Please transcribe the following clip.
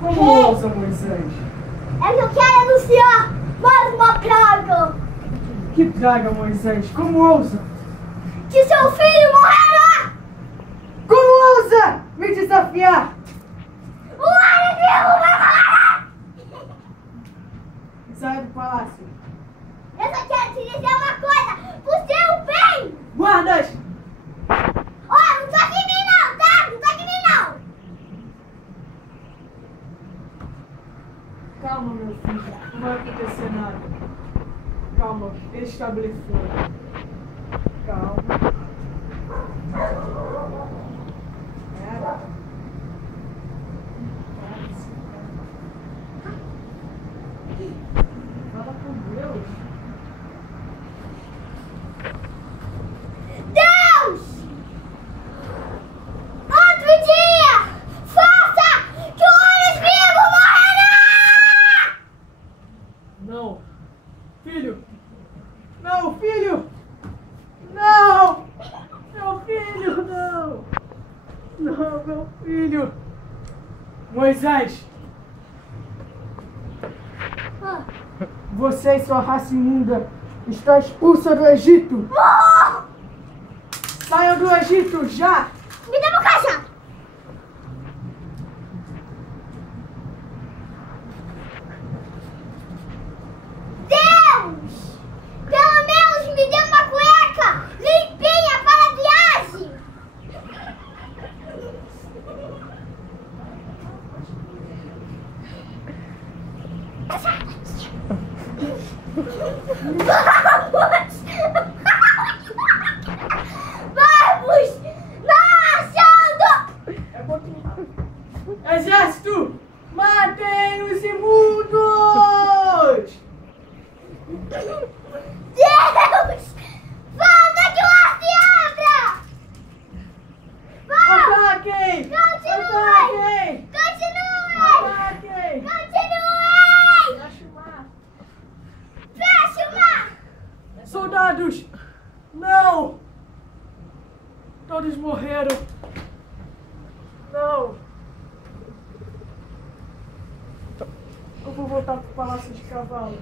Como ousa, Moisés? É que eu quero anunciar mais uma praga. Que praga, Moisés? Como ousa? Que seu filho morrerá. Como ousa me desafiar? O homem vivo vai morrer. Sai do palácio. Eu só quero te dizer uma coisa. Pro seu bem. Guardas! Ó, não toque em mim não, tá? Não toque em mim não. Calma, meu filho. Não vai acontecer nada. Calma, estabeleceu. Calma. Fala com Deus. Deus! Outro dia! Faça que o homem vivo morrerá! Não. Filho. Não, filho. Não. Meu filho, não. Não, meu filho. Moisés. Ah. Você e sua raça imunda está expulsa do Egito. Saiam do Egito já. Me dê meu cajado! Deus! Pelo menos me dê uma cueca limpinha para a viagem! Vamos! Marchando! Exército, matem os imundos! Deus! Faça que o ar se abra! Vamos! Ataquem! Continue! Ataquem! Continue! Ataquem! Continue! Fecha o mar! Feche o mar! Soldados! Não! Todos morreram! Não! Eu vou voltar pro Palácio de Cavalo.